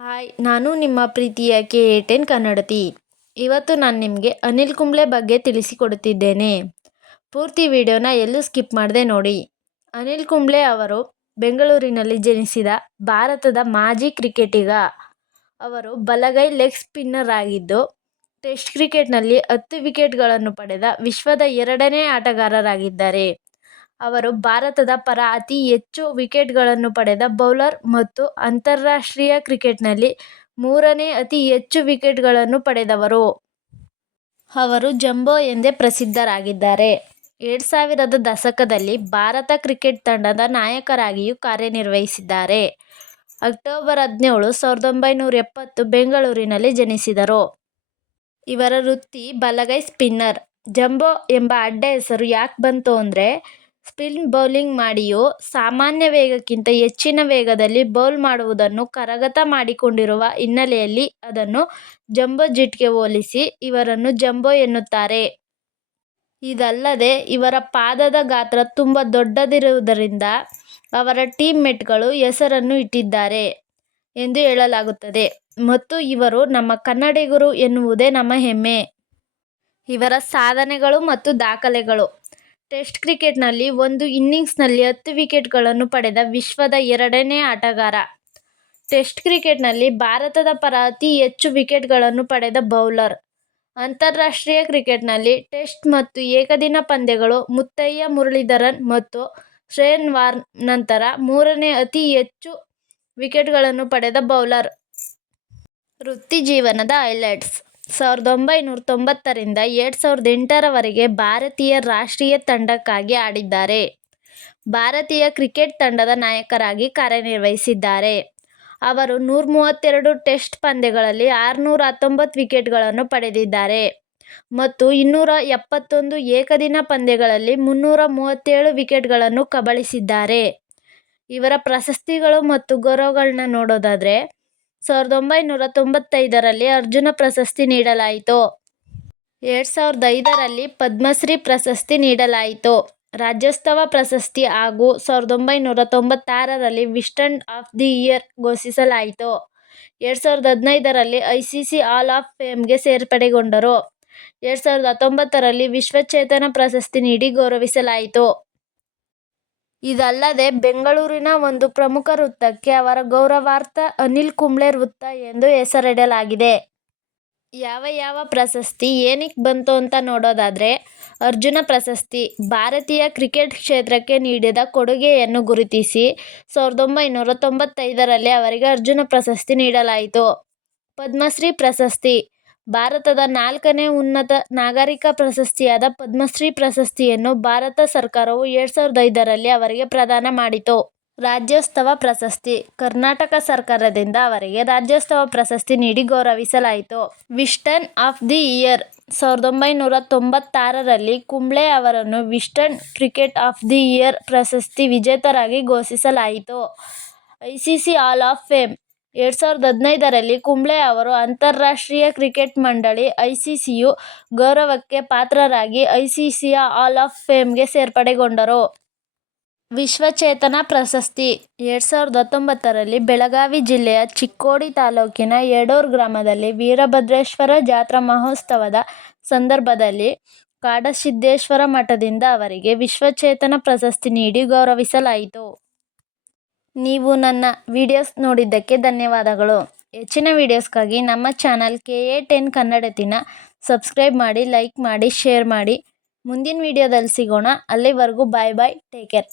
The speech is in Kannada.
ಹಾಯ್, ನಾನು ನಿಮ್ಮ ಪ್ರೀತಿಯ ಕೆ ಟೆನ್ ಕನ್ನಡತಿ. ಇವತ್ತು ನಾನು ನಿಮಗೆ ಅನಿಲ್ ಕುಂಬ್ಳೆ ಬಗ್ಗೆ ತಿಳಿಸಿಕೊಡುತ್ತಿದ್ದೇನೆ. ಪೂರ್ತಿ ವಿಡಿಯೋನ ಎಲ್ಲೂ ಸ್ಕಿಪ್ ಮಾಡದೆ ನೋಡಿ. ಅನಿಲ್ ಕುಂಬ್ಳೆ ಅವರು ಬೆಂಗಳೂರಿನಲ್ಲಿ ಜನಿಸಿದ ಭಾರತದ ಮಾಜಿ ಕ್ರಿಕೆಟಿಗ. ಅವರು ಬಲಗೈ ಲೆಗ್ ಸ್ಪಿನ್ನರ್ ಆಗಿದ್ದು, ಟೆಸ್ಟ್ ಕ್ರಿಕೆಟ್ನಲ್ಲಿ ಹತ್ತು ವಿಕೆಟ್ಗಳನ್ನು ಪಡೆದ ವಿಶ್ವದ ಎರಡನೇ ಆಟಗಾರರಾಗಿದ್ದಾರೆ. ಅವರು ಭಾರತದ ಪರ ಅತಿ ಹೆಚ್ಚು ವಿಕೆಟ್ಗಳನ್ನು ಪಡೆದ ಬೌಲರ್ ಮತ್ತು ಅಂತಾರಾಷ್ಟ್ರೀಯ ಕ್ರಿಕೆಟ್ನಲ್ಲಿ ಮೂರನೇ ಅತಿ ಹೆಚ್ಚು ವಿಕೆಟ್ಗಳನ್ನು ಪಡೆದವರು. ಅವರು ಜಂಬೋ ಎಂದೇ ಪ್ರಸಿದ್ಧರಾಗಿದ್ದಾರೆ. ಎರಡು ಸಾವಿರದ ದಶಕದಲ್ಲಿ ಭಾರತ ಕ್ರಿಕೆಟ್ ತಂಡದ ನಾಯಕರಾಗಿಯೂ ಕಾರ್ಯನಿರ್ವಹಿಸಿದ್ದಾರೆ. ಅಕ್ಟೋಬರ್ ಹದಿನೇಳು, ಸಾವಿರದ ಒಂಬೈನೂರ ಎಪ್ಪತ್ತು ಬೆಂಗಳೂರಿನಲ್ಲಿ ಜನಿಸಿದರು. ಇವರ ವೃತ್ತಿ ಬಲಗೈ ಸ್ಪಿನ್ನರ್. ಜಂಬೋ ಎಂಬ ಅಡ್ಡ ಹೆಸರು ಯಾಕೆ ಬಂತು ಅಂದರೆ ಸ್ಪಿನ್ ಬೌಲಿಂಗ್ ಮಾಡಿಯೂ ಸಾಮಾನ್ಯ ವೇಗಕ್ಕಿಂತ ಹೆಚ್ಚಿನ ವೇಗದಲ್ಲಿ ಬೌಲ್ ಮಾಡುವುದನ್ನು ಕರಗತ ಮಾಡಿಕೊಂಡಿರುವ ಹಿನ್ನೆಲೆಯಲ್ಲಿ ಅದನ್ನು ಜಂಬೋ ಜಿಟ್ಗೆ ಹೋಲಿಸಿ ಇವರನ್ನು ಜಂಬೋ ಎನ್ನುತ್ತಾರೆ. ಇದಲ್ಲದೆ ಇವರ ಪಾದದ ಗಾತ್ರ ತುಂಬ ದೊಡ್ಡದಿರುವುದರಿಂದ ಅವರ ಟೀಮ್ ಮೇಟ್ಗಳು ಹೆಸರನ್ನು ಇಟ್ಟಿದ್ದಾರೆ ಎಂದು ಹೇಳಲಾಗುತ್ತದೆ. ಮತ್ತು ಇವರು ನಮ್ಮ ಕನ್ನಡಿಗರು ಎನ್ನುವುದೇ ನಮ್ಮ ಹೆಮ್ಮೆ. ಇವರ ಸಾಧನೆಗಳು ಮತ್ತು ದಾಖಲೆಗಳು. ಟೆಸ್ಟ್ ಕ್ರಿಕೆಟ್ನಲ್ಲಿ ಒಂದು ಇನ್ನಿಂಗ್ಸ್ನಲ್ಲಿ ಹತ್ತು ವಿಕೆಟ್ಗಳನ್ನು ಪಡೆದ ವಿಶ್ವದ ಎರಡನೇ ಆಟಗಾರ. ಟೆಸ್ಟ್ ಕ್ರಿಕೆಟ್ನಲ್ಲಿ ಭಾರತದ ಪರ ಅತಿ ಹೆಚ್ಚು ವಿಕೆಟ್ಗಳನ್ನು ಪಡೆದ ಬೌಲರ್. ಅಂತಾರಾಷ್ಟ್ರೀಯ ಕ್ರಿಕೆಟ್ನಲ್ಲಿ ಟೆಸ್ಟ್ ಮತ್ತು ಏಕದಿನ ಪಂದ್ಯಗಳು ಮುತ್ತಯ್ಯ, ಮುರಳೀಧರನ್ ಮತ್ತು ಶ್ರೇಯನ್ ವಾರ್ನ್ ನಂತರ ಮೂರನೇ ಅತಿ ಹೆಚ್ಚು ವಿಕೆಟ್ಗಳನ್ನು ಪಡೆದ ಬೌಲರ್. ವೃತ್ತಿಜೀವನದ ಹೈಲೈಟ್ಸ್. ಸಾವಿರದ ಒಂಬೈನೂರ ತೊಂಬತ್ತರಿಂದ ಎರಡು ಸಾವಿರದ ಎಂಟರವರೆಗೆ ಭಾರತೀಯ ರಾಷ್ಟ್ರೀಯ ತಂಡಕ್ಕಾಗಿ ಆಡಿದ್ದಾರೆ. ಭಾರತೀಯ ಕ್ರಿಕೆಟ್ ತಂಡದ ನಾಯಕರಾಗಿ ಕಾರ್ಯನಿರ್ವಹಿಸಿದ್ದಾರೆ. ಅವರು ನೂರ ಮೂವತ್ತೆರಡು ಟೆಸ್ಟ್ ಪಂದ್ಯಗಳಲ್ಲಿ ಆರುನೂರ ಹತ್ತೊಂಬತ್ತು ವಿಕೆಟ್ಗಳನ್ನು ಪಡೆದಿದ್ದಾರೆ ಮತ್ತು ಇನ್ನೂರ ಎಪ್ಪತ್ತೊಂದು ಏಕದಿನ ಪಂದ್ಯಗಳಲ್ಲಿ ಮುನ್ನೂರ ಮೂವತ್ತೇಳು ವಿಕೆಟ್ಗಳನ್ನು ಕಬಳಿಸಿದ್ದಾರೆ. ಇವರ ಪ್ರಶಸ್ತಿಗಳು ಮತ್ತು ಗೌರವಗಳನ್ನ ನೋಡೋದಾದರೆ ಸಾವಿರದ ಒಂಬೈನೂರ ತೊಂಬತ್ತೈದರಲ್ಲಿ ಅರ್ಜುನ ಪ್ರಶಸ್ತಿ ನೀಡಲಾಯಿತು. ಎರಡು ಸಾವಿರದ ಐದರಲ್ಲಿ ಪದ್ಮಶ್ರೀ ಪ್ರಶಸ್ತಿ ನೀಡಲಾಯಿತು. ರಾಜ್ಯೋತ್ಸವ ಪ್ರಶಸ್ತಿ ಹಾಗೂ ಸಾವಿರದ ಒಂಬೈನೂರ ತೊಂಬತ್ತಾರರಲ್ಲಿ ವಿಸ್ಟನ್ ಆಫ್ ದಿ ಇಯರ್ ಘೋಷಿಸಲಾಯಿತು. ಎರಡು ಸಾವಿರದ ಹದಿನೈದರಲ್ಲಿ I C C hall of ಫೇಮ್ಗೆ ಸೇರ್ಪಡೆಗೊಂಡರು. ಎರಡು ಸಾವಿರದ ಹತ್ತೊಂಬತ್ತರಲ್ಲಿ ವಿಶ್ವಚೇತನ ಪ್ರಶಸ್ತಿ ನೀಡಿ ಗೌರವಿಸಲಾಯಿತು. ಇದಲ್ಲದೆ ಬೆಂಗಳೂರಿನ ಒಂದು ಪ್ರಮುಖ ವೃತ್ತಕ್ಕೆ ಅವರ ಗೌರವಾರ್ಥ ಅನಿಲ್ ಕುಂಬ್ಳೆ ವೃತ್ತ ಎಂದು ಹೆಸರಿಡಲಾಗಿದೆ. ಯಾವ ಯಾವ ಪ್ರಶಸ್ತಿ, ಏನಕ್ಕೆ ಬಂತು ಅಂತ ನೋಡೋದಾದರೆ, ಅರ್ಜುನ ಪ್ರಶಸ್ತಿ, ಭಾರತೀಯ ಕ್ರಿಕೆಟ್ ಕ್ಷೇತ್ರಕ್ಕೆ ನೀಡಿದ ಕೊಡುಗೆಯನ್ನು ಗುರುತಿಸಿ ಸಾವಿರದ ಒಂಬೈನೂರ ತೊಂಬತ್ತೈದರಲ್ಲಿ ಅವರಿಗೆ ಅರ್ಜುನ ಪ್ರಶಸ್ತಿ ನೀಡಲಾಯಿತು. ಪದ್ಮಶ್ರೀ ಪ್ರಶಸ್ತಿ ಭಾರತದ ನಾಲ್ಕನೇ ಉನ್ನತ ನಾಗರಿಕ ಪ್ರಶಸ್ತಿಯಾದ ಪದ್ಮಶ್ರೀ ಪ್ರಶಸ್ತಿಯನ್ನು ಭಾರತ ಸರ್ಕಾರವು ಎರಡು ಸಾವಿರದ ಐದರಲ್ಲಿ ಅವರಿಗೆ ಪ್ರದಾನ ಮಾಡಿತು. ರಾಜ್ಯೋತ್ಸವ ಪ್ರಶಸ್ತಿ, ಕರ್ನಾಟಕ ಸರ್ಕಾರದಿಂದ ಅವರಿಗೆ ರಾಜ್ಯೋತ್ಸವ ಪ್ರಶಸ್ತಿ ನೀಡಿ ಗೌರವಿಸಲಾಯಿತು. ವಿಸ್ಟನ್ ಆಫ್ ದಿ ಇಯರ್ ಸಾವಿರದ ಒಂಬೈನೂರ ತೊಂಬತ್ತಾರರಲ್ಲಿ ಕುಂಬ್ಳೆ ಅವರನ್ನು Wisden cricket of the year ಪ್ರಶಸ್ತಿ ವಿಜೇತರಾಗಿ ಘೋಷಿಸಲಾಯಿತು. I C C hall of fame ಎರಡು ಸಾವಿರದ ಹದಿನೈದರಲ್ಲಿ ಕುಂಬ್ಳೆ ಅವರು ಅಂತಾರಾಷ್ಟ್ರೀಯ ಕ್ರಿಕೆಟ್ ಮಂಡಳಿ ಐ ಸಿ ಸಿಯು ಗೌರವಕ್ಕೆ ಪಾತ್ರರಾಗಿ ಐ ಸಿ ಸಿಯ ಹಾಲ್ ಆಫ್ ಫೇಮ್ಗೆ ಸೇರ್ಪಡೆಗೊಂಡರು. ವಿಶ್ವಚೇತನ ಪ್ರಶಸ್ತಿ ಎರಡ್ ಸಾವಿರದ ಹತ್ತೊಂಬತ್ತರಲ್ಲಿ ಬೆಳಗಾವಿ ಜಿಲ್ಲೆಯ ಚಿಕ್ಕೋಡಿ ತಾಲೂಕಿನ ಯಡೂರ್ ಗ್ರಾಮದಲ್ಲಿ ವೀರಭದ್ರೇಶ್ವರ ಜಾತ್ರಾ ಮಹೋತ್ಸವದ ಸಂದರ್ಭದಲ್ಲಿ ಕಾಡಸಿದ್ದೇಶ್ವರ ಮಠದಿಂದ ಅವರಿಗೆ ವಿಶ್ವಚೇತನ ಪ್ರಶಸ್ತಿ ನೀಡಿ ಗೌರವಿಸಲಾಯಿತು. ನೀವು ನನ್ನ ವಿಡಿಯೋಸ್ ನೋಡಿದ್ದಕ್ಕೆ ಧನ್ಯವಾದಗಳು. ಹೆಚ್ಚಿನ ವಿಡಿಯೋಸ್ಗಾಗಿ ನಮ್ಮ ಚಾನಲ್ ಕೆ ಎ ಟೆನ್ ಕನ್ನಡತಿನ ಸಬ್ಸ್ಕ್ರೈಬ್ ಮಾಡಿ ಲೈಕ್ ಮಾಡಿ ಶೇರ್ ಮಾಡಿ. ಮುಂದಿನ ವಿಡಿಯೋದಲ್ಲಿ ಸಿಗೋಣ. ಅಲ್ಲಿವರೆಗೂ ಬಾಯ್ ಬಾಯ್ ಟೇಕ್ ಕೇರ್